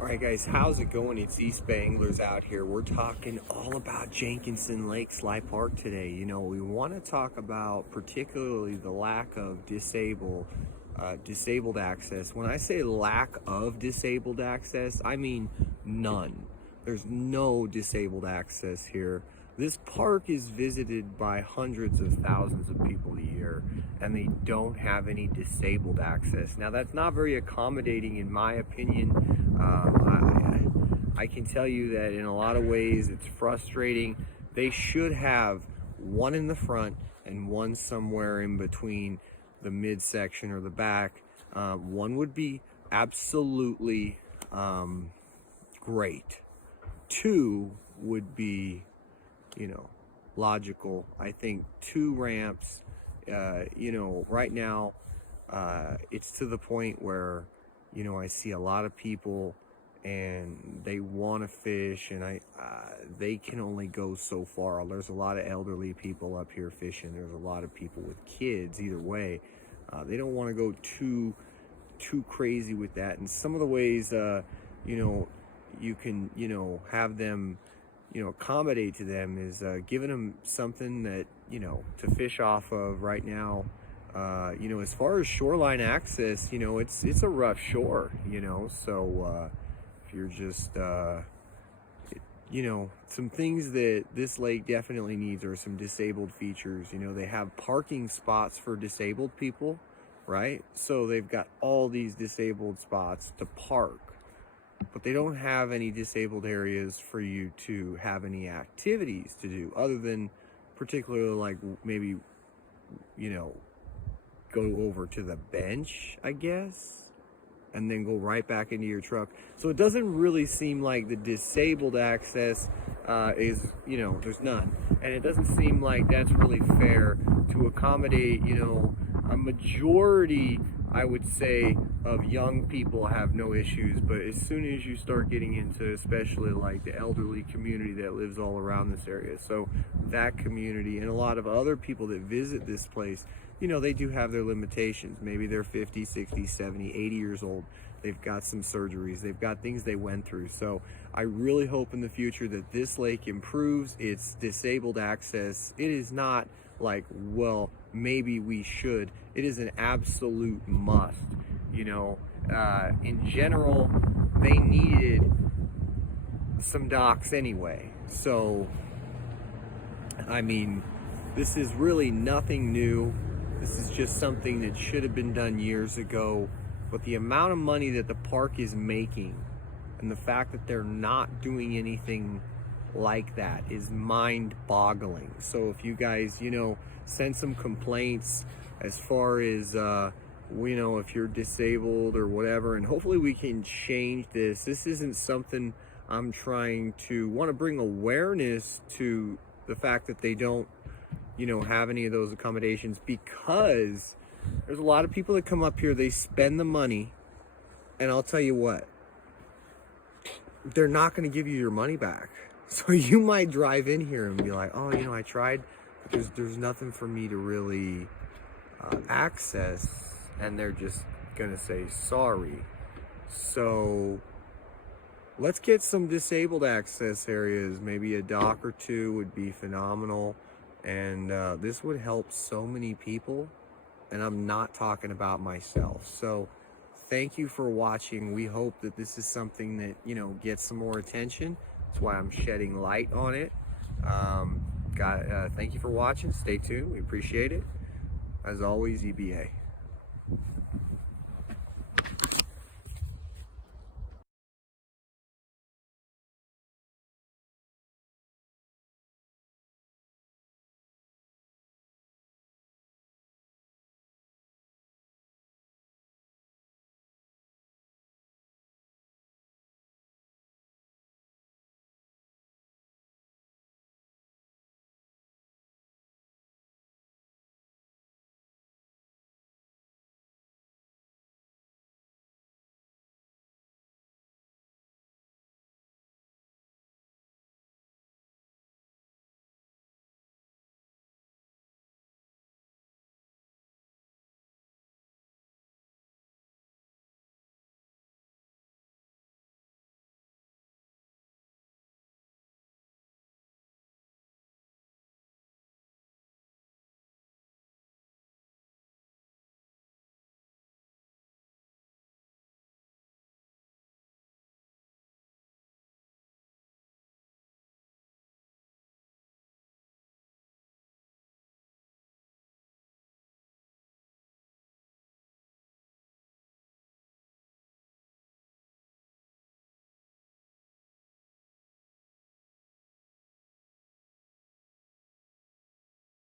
All right, guys, how's it going? It's Eastbayanglers out here. We're talking all about Jenkinson Lake Sly Park today. You know, we want to talk about particularly the lack of disabled access. When I say lack of disabled access, I mean none. There's no disabled access here. This park is visited by hundreds of thousands of people a year, and they don't have any disabled access. Now, that's not very accommodating in my opinion. I can tell you that in a lot of ways it's frustrating. They should have one in the front and one somewhere in between the midsection or the back. One would be absolutely great. Two would be, logical. I think two ramps, right now, it's to the point where, I see a lot of people and they want to fish, and they can only go so far. There's a lot of elderly people up here fishing. There's a lot of people with kids. Either way, they don't want to go too crazy with that. And some of the ways, you can, have them, accommodate to them is giving them something that, to fish off of right now. As far as shoreline access, it's a rough shore, so if you're just, some things that this lake definitely needs are some disabled features. They have parking spots for disabled people, right? So they've got all these disabled spots to park, but they don't have any disabled areas for you to have any activities to do other than particularly like maybe, go over to the bench, I guess, and then go right back into your truck. So it doesn't really seem like the disabled access is, there's none. And it doesn't seem like that's really fair to accommodate, a majority, I would say, of young people have no issues. But as soon as you start getting into especially like the elderly community that lives all around this area, so that community and a lot of other people that visit this place, they do have their limitations. Maybe they're 50, 60, 70, 80 years old. They've got some surgeries. They've got things they went through. So I really hope in the future that this lake improves its disabled access. It is not like, well, maybe we should. It is an absolute must. In general, they needed some docks anyway. So, I mean, this is really nothing new. This is just something that should have been done years ago. But the amount of money that the park is making and the fact that they're not doing anything like that is mind-boggling. So if you guys, send some complaints as far as, if you're disabled or whatever, and hopefully we can change this. This isn't something I'm trying to want to bring awareness to the fact that they don't have any of those accommodations, because there's a lot of people that come up here, they spend the money, and I'll tell you what, they're not going to give you your money back. So you might drive in here and be like, oh, I tried, but there's nothing for me to really access, and they're just going to say sorry. So let's get some disabled access areas. Maybe a dock or two would be phenomenal. And this would help so many people, and I'm not talking about myself. So thank you for watching. We hope that this is something that, gets some more attention. That's why I'm shedding light on it. Thank you for watching. Stay tuned. We appreciate it. As always, EBA.